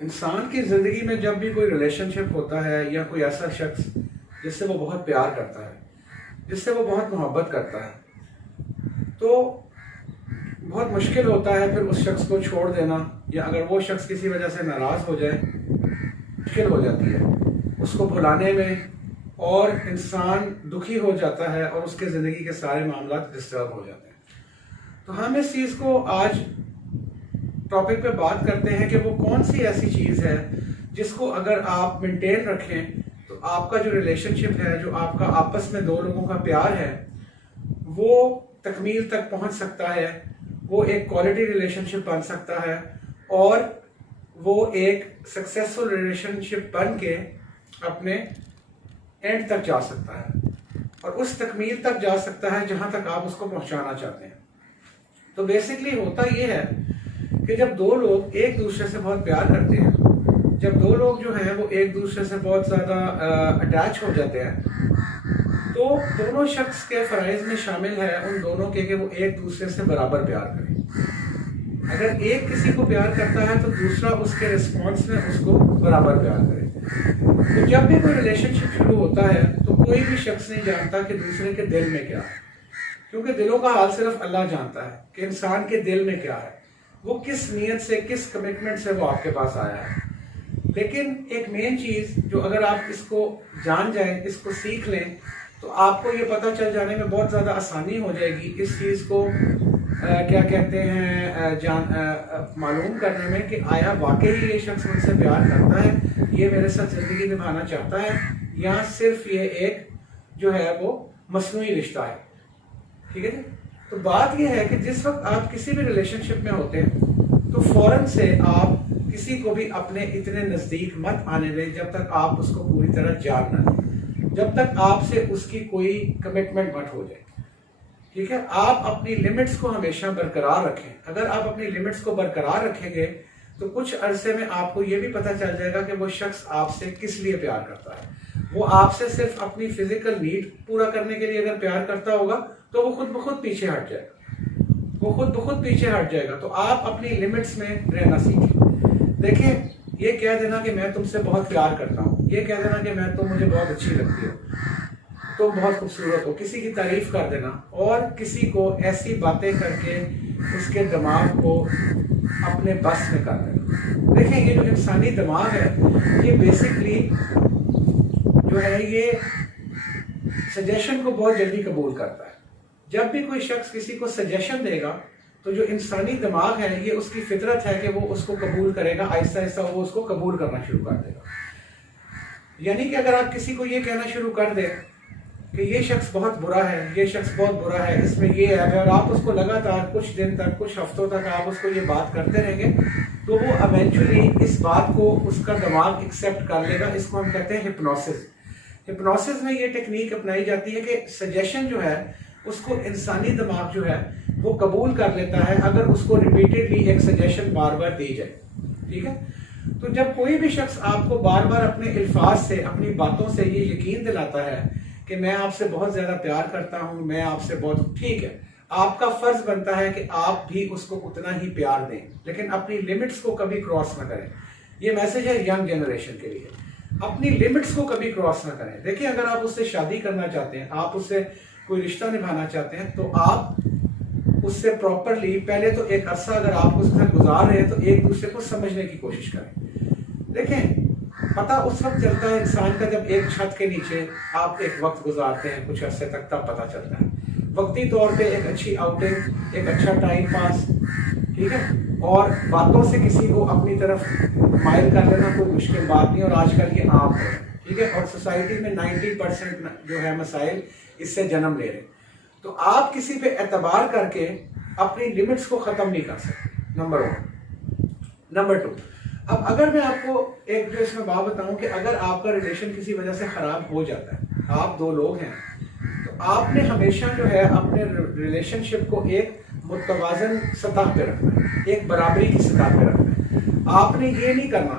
انسان کی زندگی میں جب بھی کوئی ریلیشن شپ ہوتا ہے یا کوئی ایسا شخص جس سے وہ بہت پیار کرتا ہے، جس سے وہ بہت محبت کرتا ہے، تو بہت مشکل ہوتا ہے پھر اس شخص کو چھوڑ دینا، یا اگر وہ شخص کسی وجہ سے ناراض ہو جائے مشکل ہو جاتی ہے اس کو بھلانے میں، اور انسان دکھی ہو جاتا ہے اور اس کے زندگی کے سارے معاملات ڈسٹرب ہو جاتے ہیں۔ تو ہم اس چیز کو آج ٹاپک پہ بات کرتے ہیں کہ وہ کون سی ایسی چیز ہے جس کو اگر آپ مینٹین رکھیں تو آپ کا جو ریلیشن شپ ہے، جو آپ کا آپس میں دو لوگوں کا پیار ہے، وہ تکمیل تک پہنچ سکتا ہے، وہ ایک کوالٹی ریلیشن شپ بن سکتا ہے، اور وہ ایک سکسیسفل ریلیشن شپ بن کے اپنے اینڈ تک جا سکتا ہے، اور اس تکمیل تک جا سکتا ہے جہاں تک آپ اس کو پہنچانا چاہتے ہیں۔ تو بیسکلی ہوتا یہ ہے کہ جب دو لوگ ایک دوسرے سے بہت پیار کرتے ہیں، جب دو لوگ جو ہیں وہ ایک دوسرے سے بہت زیادہ اٹیچ ہو جاتے ہیں، تو دونوں شخص کے فرائض میں شامل ہے ان دونوں کے کہ وہ ایک دوسرے سے برابر پیار کریں۔ اگر ایک کسی کو پیار کرتا ہے تو دوسرا اس کے رسپانس میں اس کو برابر پیار کرے۔ تو جب بھی کوئی ریلیشن شپ شروع ہوتا ہے تو کوئی بھی شخص نہیں جانتا کہ دوسرے کے دل میں کیا ہے، کیونکہ دلوں کا حال صرف اللہ جانتا ہے کہ انسان کے دل میں کیا ہے، وہ کس نیت سے، کس کمٹمنٹ سے وہ آپ کے پاس آیا ہے۔ لیکن ایک مین چیز جو اگر آپ اس کو جان جائیں، اس کو سیکھ لیں، تو آپ کو یہ پتہ چل جانے میں بہت زیادہ آسانی ہو جائے گی اس چیز کو کیا کہتے ہیں معلوم کرنے میں کہ آیا واقعی یہ شخص مجھ سے پیار کرتا ہے، یہ میرے ساتھ زندگی نبھانا چاہتا ہے، یا صرف یہ ایک جو ہے وہ مصنوعی رشتہ ہے۔ ٹھیک ہے جی؟ تو بات یہ ہے کہ جس وقت آپ کسی بھی ریلیشن شپ میں ہوتے ہیں تو فوراً سے آپ کسی کو بھی اپنے اتنے نزدیک مت آنے دیں جب تک آپ اس کو پوری طرح جان نہ لیں، جب تک آپ سے اس کی کوئی کمٹمنٹ مت ہو جائے۔ ٹھیک ہے، آپ اپنی لمٹس کو ہمیشہ برقرار رکھیں۔ اگر آپ اپنی لمٹس کو برقرار رکھیں گے تو کچھ عرصے میں آپ کو یہ بھی پتہ چل جائے گا کہ وہ شخص آپ سے کس لیے پیار کرتا ہے۔ وہ آپ سے صرف اپنی فزیکل نیڈ پورا کرنے کے لیے اگر پیار کرتا ہوگا تو وہ خود بخود پیچھے ہٹ جائے گا، وہ خود بخود پیچھے ہٹ جائے گا۔ تو آپ اپنی لمٹس میں رہنا سیکھیں۔ دیکھیں، یہ کہہ دینا کہ میں تم سے بہت پیار کرتا ہوں، یہ کہہ دینا کہ تم مجھے بہت اچھی لگتی ہو، تم بہت خوبصورت ہو، کسی کی تعریف کر دینا اور کسی کو ایسی باتیں کر کے اس کے دماغ کو اپنے بس میں کر دینا۔ دیکھیں، یہ جو انسانی دماغ ہے یہ بیسکلی جو ہے یہ سجیشن کو بہت جلدی قبول کرتا ہے۔ جب بھی کوئی شخص کسی کو سجیشن دے گا تو جو انسانی دماغ ہے یہ اس کی فطرت ہے کہ وہ اس کو قبول کرے گا، آہستہ آہستہ وہ اس کو قبول کرنا شروع کر دے گا۔ یعنی کہ اگر آپ کسی کو یہ کہنا شروع کر دیں کہ یہ شخص بہت برا ہے، یہ شخص بہت برا ہے، اس میں یہ ہے، اگر آپ اس کو لگاتار کچھ دن تک، کچھ ہفتوں تک آپ اس کو یہ بات کرتے رہیں گے تو وہ ایونچولی اس بات کو اس کا دماغ ایکسیپٹ کر لے گا۔ اس کو ہم کہتے ہیں ہپنوسس۔ ہپنوسس میں یہ ٹیکنیک اپنائی جاتی ہے کہ سجیشن جو ہے اس کو انسانی دماغ جو ہے وہ قبول کر لیتا ہے اگر اس کو ریپیٹڈلی ایک سجیشن بار بار دی جائے۔ ٹھیک ہے، تو جب کوئی بھی شخص آپ کو بار بار اپنے الفاظ سے، اپنی باتوں سے یہ یقین دلاتا ہے کہ میں آپ سے بہت زیادہ پیار کرتا ہوں، میں آپ سے بہت، ٹھیک ہے، آپ کا فرض بنتا ہے کہ آپ بھی اس کو اتنا ہی پیار دیں، لیکن اپنی لمٹس کو کبھی کراس نہ کریں۔ یہ میسج ہے ینگ جنریشن کے لیے، اپنی لمٹس کو کبھی کراس نہ کریں۔ دیکھیں، اگر آپ اس سے شادی کرنا چاہتے ہیں، آپ اس سے کوئی رشتہ نبھانا چاہتے ہیں، تو آپ اس سے پراپرلی پہلے تو ایک عرصہ اگر آپ اس کے ساتھ گزار رہے ہیں تو ایک دوسرے کو سمجھنے کی کوشش کریں۔ دیکھیں، پتہ اس وقت چلتا ہے انسان کا جب ایک چھت کے نیچے آپ ایک وقت گزارتے ہیں کچھ عرصے تک، تب پتہ چلتا ہے۔ وقتی طور پہ ایک اچھی آؤٹنگ، ایک اچھا ٹائم پاس، ٹھیک ہے، اور باتوں سے کسی کو اپنی طرف مائل کر لینا کوئی مشکل بات نہیں، اور آج کل یہ عام ہے۔ ٹھیک ہے، اور سوسائٹی میں 90% جو ہے مسائل اس سے جنم لے رہے ہیں۔ تو آپ کسی پہ اعتبار کر کے اپنی لمٹس کو ختم نہیں کر سکتے، نمبر 1۔ نمبر 2، اب اگر میں آپ کو ایک جو اس میں بات بتاؤں کہ اگر آپ کا ریلیشن کسی وجہ سے خراب ہو جاتا ہے، آپ دو لوگ ہیں، تو آپ نے ہمیشہ جو ہے اپنے ریلیشن شپ کو ایک متوازن سطح پہ رکھنا ہے، ایک برابری کی سطح پہ رکھنا ہے۔ آپ نے یہ نہیں کرنا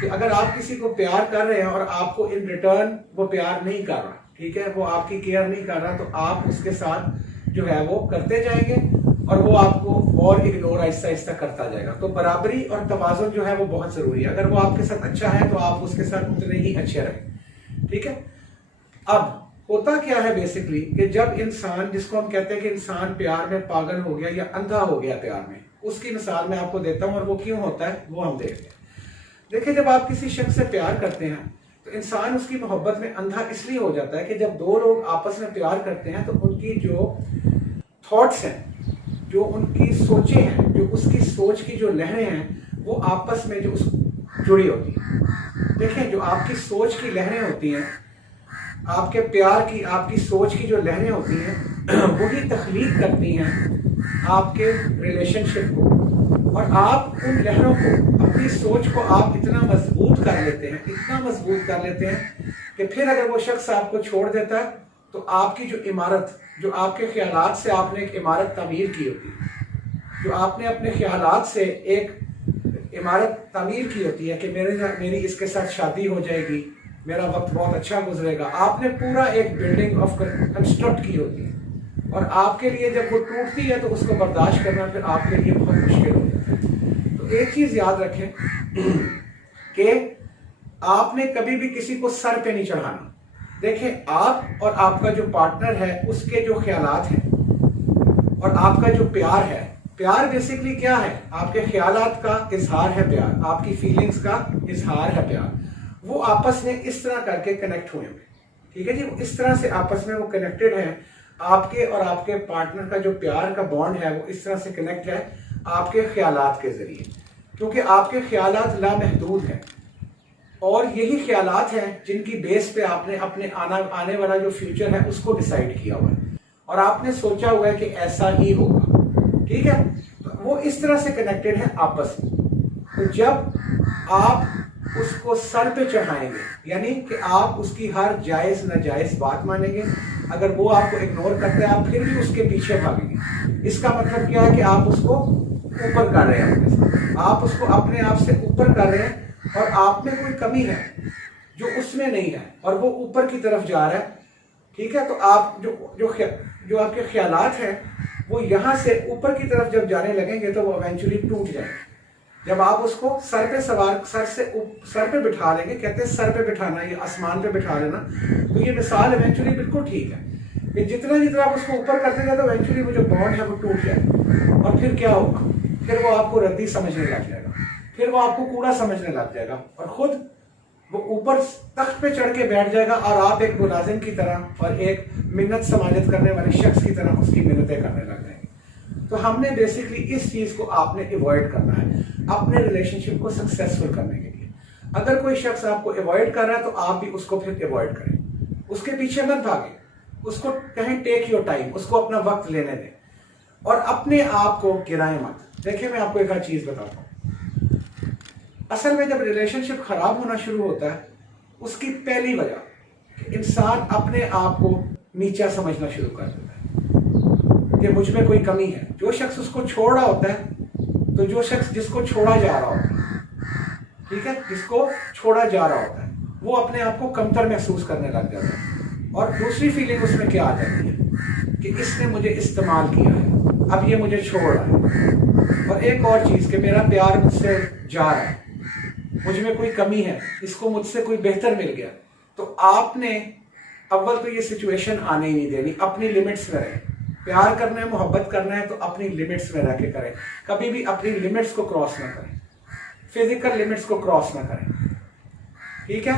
کہ اگر آپ کسی کو پیار کر رہے ہیں اور آپ کو ان ریٹرن وہ پیار نہیں کر رہا، ٹھیک ہے، وہ آپ کی کیئر نہیں کر رہا، تو آپ اس کے ساتھ جو ہے وہ کرتے جائیں گے اور وہ آپ کو اور اگنور آہستہ آہستہ کرتا جائے گا. تو برابری اور توازن جو ہے وہ بہت ضروری ہے. اگر وہ آپ کے ساتھ اچھا ہے تو آپ اس کے ساتھ اتنے ہی اچھے رہیں. ٹھیک ہے. اب ہوتا کیا ہے بیسکلی کہ جب انسان، جس کو ہم کہتے ہیں کہ انسان پیار میں پاگل ہو گیا یا اندھا ہو گیا پیار میں، اس کی مثال میں آپ کو دیتا ہوں، اور وہ کیوں ہوتا ہے وہ ہم دیکھتے ہیں. دیکھیں، جب آپ کسی شخص سے پیار کرتے ہیں تو انسان اس کی محبت میں اندھا اس لیے ہو جاتا ہے کہ جب دو لوگ آپس میں پیار کرتے ہیں تو ان کی جو تھاٹس ہیں، جو ان کی سوچیں ہیں، جو اس کی سوچ کی جو لہریں ہیں، وہ آپس میں جو جڑی ہوتی ہیں. دیکھیں، جو آپ کی سوچ کی لہریں ہوتی ہیں، آپ کے پیار کی، آپ کی سوچ کی جو لہریں ہوتی ہیں، وہی تخلیق کرتی ہیں آپ کے ریلیشن شپ کو. اور آپ ان لہروں کو، اپنی سوچ کو آپ اتنا مضبوط کر لیتے ہیں، اتنا مضبوط کر لیتے ہیں کہ پھر اگر وہ شخص آپ کو چھوڑ دیتا ہے تو آپ کی جو عمارت، جو آپ کے خیالات سے آپ نے ایک عمارت تعمیر کی ہوتی ہے، جو آپ نے اپنے خیالات سے ایک عمارت تعمیر کی ہوتی ہے کہ میری اس کے ساتھ شادی ہو جائے گی، میرا وقت بہت اچھا گزرے گا، آپ نے پورا ایک بلڈنگ آف کنسٹرکٹ کی ہوتی ہے، اور آپ کے لیے جب وہ ٹوٹتی ہے تو اس کو برداشت کرنا پھر آپ کے لیے بہت مشکل ہو جاتا ہے. تو ایک چیز یاد رکھیں کہ آپ نے کبھی بھی کسی کو سر پہ نہیں چڑھانا. دیکھیں، آپ اور آپ کا جو پارٹنر ہے اس کے جو خیالات ہیں اور آپ کا جو پیار ہے، پیار بیسکلی کیا ہے؟ آپ کے خیالات کا اظہار ہے پیار، آپ کی فیلنگز کا اظہار ہے پیار. وہ آپس میں اس طرح کر کے کنیکٹ ہوئے ہیں. ٹھیک ہے جی، اس طرح سے آپس میں وہ کنیکٹڈ ہیں. آپ کے اور آپ کے پارٹنر کا جو پیار کا بانڈ ہے وہ اس طرح سے کنیکٹ ہے آپ کے خیالات کے ذریعے، کیونکہ آپ کے خیالات لامحدود ہیں، اور یہی خیالات ہیں جن کی بیس پہ آپ نے اپنے آنے والا جو فیوچر ہے اس کو ڈیسائیڈ کیا ہوا ہے، اور آپ نے سوچا ہوا ہے کہ ایسا ہی ہوگا. ٹھیک ہے. تو وہ اس طرح سے کنیکٹڈ ہیں آپس میں. تو جب آپ اس کو سر پہ چڑھائیں گے، یعنی کہ آپ اس کی ہر جائز ناجائز بات مانیں گے، اگر وہ آپ کو اگنور کرتے ہیں آپ پھر بھی اس کے پیچھے بھاگیں گے. اس کا مطلب کیا ہے کہ آپ اس کو اوپر کر رہے ہیں، آپ اس کو اپنے آپ سے اوپر کر رہے ہیں، اور آپ میں کوئی کمی ہے جو اس میں نہیں ہے اور وہ اوپر کی طرف جا رہا ہے. ٹھیک ہے. تو آپ جو آپ کے خیالات ہیں وہ یہاں سے اوپر کی طرف جب جانے لگیں گے تو وہ ایونچولی ٹوٹ جائیں گے. جب آپ اس کو سر پہ بٹھا لیں گے، کہتے ہیں سر پہ بٹھانا یا آسمان پہ بٹھا لینا، تو یہ مثال ایونچولی بالکل ٹھیک ہے کہ جتنا آپ اس کو اوپر کرتے گے تو ایونچولی وہ جو بانڈ ہے وہ ٹوٹ جائے گا. اور پھر کیا ہوگا؟ پھر وہ آپ کو ردی سمجھنے لگ جائے گا، پھر وہ آپ کو کوڑا سمجھنے لگ جائے گا، اور خود وہ اوپر تخت پہ چڑھ کے بیٹھ جائے گا، اور آپ ایک ملازم کی طرح اور ایک منت سماجت کرنے والے شخص کی طرح اس کی منتیں کرنے لگ جائیں گے. تو ہم نے بیسکلی اس چیز کو آپ نے ایوائڈ کرنا ہے اپنے ریلیشن شپ کو سکسیسفل کرنے کے لیے. اگر کوئی شخص آپ کو ایوائڈ کر رہا ہے تو آپ بھی اس کو پھر ایوائڈ کریں، اس کے پیچھے مت بھاگیں، اس کو کہیں ٹیک یور ٹائم، اس کو اپنا وقت لینے دیں، اور اپنے آپ کو گرائیں مت. دیکھیں، میں آپ کو ایک اور چیز بتاتا ہوں. اصل میں جب ریلیشن شپ خراب ہونا شروع ہوتا ہے اس کی پہلی وجہ کہ انسان اپنے آپ کو نیچا سمجھنا شروع کر دیتا ہے کہ مجھ میں کوئی کمی ہے. جو شخص اس کو چھوڑ رہا ہوتا ہے، تو جو شخص جس کو چھوڑا جا رہا ہوتا ہے، ٹھیک ہے، جس کو چھوڑا جا رہا ہوتا ہے وہ اپنے آپ کو کمتر محسوس کرنے لگ جاتا ہے. اور دوسری فیلنگ اس میں کیا آ جاتی ہے کہ اس نے مجھے استعمال کیا ہے، اب یہ مجھے چھوڑ رہا ہے. اور ایک اور چیز کہ میرا پیار مجھ سے جا رہا ہے، مجھ میں کوئی کمی ہے، اس کو مجھ سے کوئی بہتر مل گیا. تو آپ نے اول تو یہ سچویشن آنے ہی نہیں دینی، اپنی لمٹس میں رہیں. پیار کرنا ہے، محبت کرنا ہے تو اپنی لمٹس میں رہ کے کریں. کبھی بھی اپنی لمٹس کو کراس نہ کریں، فزیکل لمٹس کو کراس نہ کریں. ٹھیک ہے.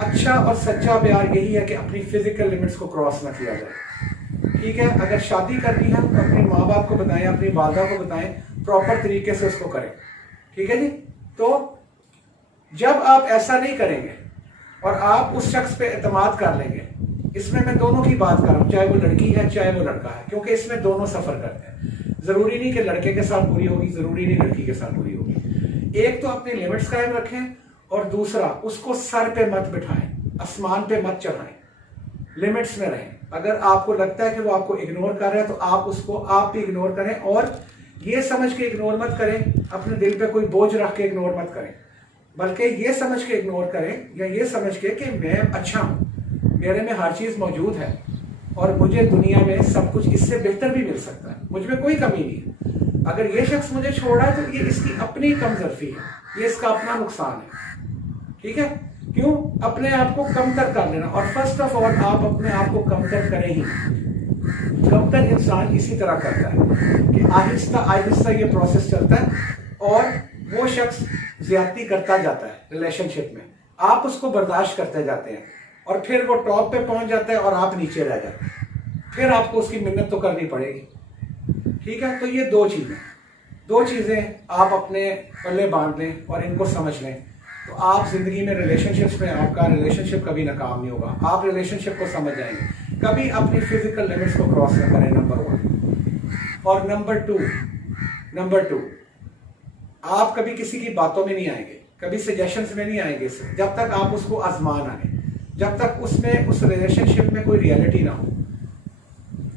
اچھا اور سچا پیار یہی ہے کہ اپنی فزیکل لمٹس کو کراس نہ کیا جائے. ٹھیک ہے. اگر شادی کرنی ہے تو اپنے ماں باپ کو بتائیں، اپنی والدہ کو بتائیں، پراپر طریقے سے اس کو کریں. ٹھیک ہے جی. تو جب آپ ایسا نہیں کریں گے اور آپ اس شخص پہ اعتماد کر لیں گے، اس میں دونوں کی بات کر رہا ہوں، چاہے وہ لڑکی ہے چاہے وہ لڑکا ہے، کیونکہ اس میں دونوں سفر کرتے ہیں. ضروری نہیں کہ لڑکے کے ساتھ بری ہوگی، ضروری نہیں لڑکی کے ساتھ بری ہوگی. ایک تو اپنی لمٹس قائم رکھیں، اور دوسرا اس کو سر پہ مت بٹھائیں، آسمان پہ مت چڑھائیں، لمٹس میں رہیں. اگر آپ کو لگتا ہے کہ وہ آپ کو اگنور کر رہا ہے تو آپ اس کو آپ بھی اگنور کریں، اور یہ سمجھ کے اگنور مت کریں، اپنے دل پہ کوئی بوجھ رکھ کے اگنور مت کریں، بلکہ یہ سمجھ کے اگنور کریں، یا یہ سمجھ کے کہ میں اچھا ہوں، میرے میں ہر چیز موجود ہے، اور مجھے دنیا میں سب کچھ اس سے بہتر بھی مل سکتا ہے, مجھ میں کوئی کمی نہیں ہے. اگر یہ شخص مجھے چھوڑ رہا ہے تو یہ اس کی اپنی کم ظرفی ہے, یہ اس کا اپنا نقصان ہے. ٹھیک ہے, کیوں اپنے آپ کو کم تر کر لینا. اور فرسٹ آف آل آپ اپنے آپ کو کم تر کریں ہی. کم تر انسان اسی طرح کرتا ہے کہ آہستہ آہستہ یہ پروسیس چلتا ہے اور وہ شخص زیادتی کرتا جاتا ہے ریلیشن شپ میں, آپ اس کو برداشت کرتے جاتے ہیں اور پھر وہ ٹاپ پہ پہنچ جاتا ہے اور آپ نیچے رہ جاتے ہیں. پھر آپ کو اس کی منت تو کرنی پڑے گی. ٹھیک ہے, تو یہ دو چیزیں آپ اپنے پلے باندھ لیں اور ان کو سمجھ لیں, تو آپ زندگی میں ریلیشن شپس میں آپ کا ریلیشن شپ کبھی ناکام نہیں ہوگا. آپ ریلیشن شپ کو سمجھ جائیں گے. کبھی اپنی فزیکل لمٹس کو کراس نہ کریں, نمبر 1. اور نمبر 2 آپ کبھی کسی کی باتوں میں نہیں آئیں گے, کبھی سجیشنز میں نہیں آئیں گے جب تک آپ اس کو آزما نہ لیں, جب تک اس ریلیشن شپ میں کوئی ریالٹی نہ ہو,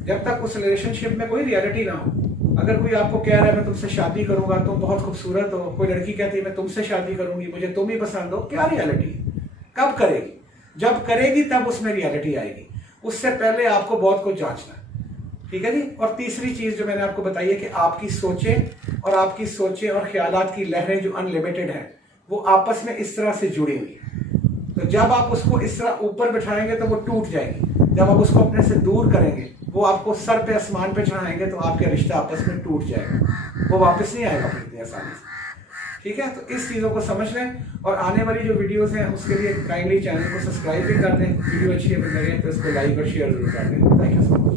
جب تک اس ریلیشن شپ میں کوئی ریالٹی نہ ہو. اگر کوئی آپ کو کہہ رہا ہے میں تم سے شادی کروں گا, تم بہت خوبصورت ہو, کوئی لڑکی کہتی ہے میں تم سے شادی کروں گی, مجھے تم ہی پسند ہو, کیا ریالٹی؟ کب کرے گی؟ جب کرے گی تب اس میں ریالٹی آئے گی. اس سے پہلے آپ کو بہت کچھ جانچنا ہے. ٹھیک ہے جی. اور تیسری چیز جو میں نے آپ کو بتائی ہے کہ آپ کی سوچیں اور خیالات کی لہریں جو ان لمیٹڈ ہیں وہ آپس میں اس طرح سے جڑی ہوئی. تو جب آپ اس کو اس طرح اوپر بٹھائیں گے تو وہ ٹوٹ جائیں گی. جب آپ اس کو اپنے سے دور کریں گے, وہ آپ کو سر پہ آسمان پہ چڑھائیں گے, تو آپ کے رشتہ آپس میں ٹوٹ جائے گا, وہ واپس نہیں آئے گا اتنی آسانی سے. ٹھیک ہے, تو اس چیزوں کو سمجھ لیں. اور آنے والی جو ویڈیوز ہیں اس کے لیے کائنڈلی چینل کو سبسکرائب بھی کر دیں. ویڈیو اچھی لگے تو اس کو لائک اور شیئر ضرور کر دیں. Thank you so much.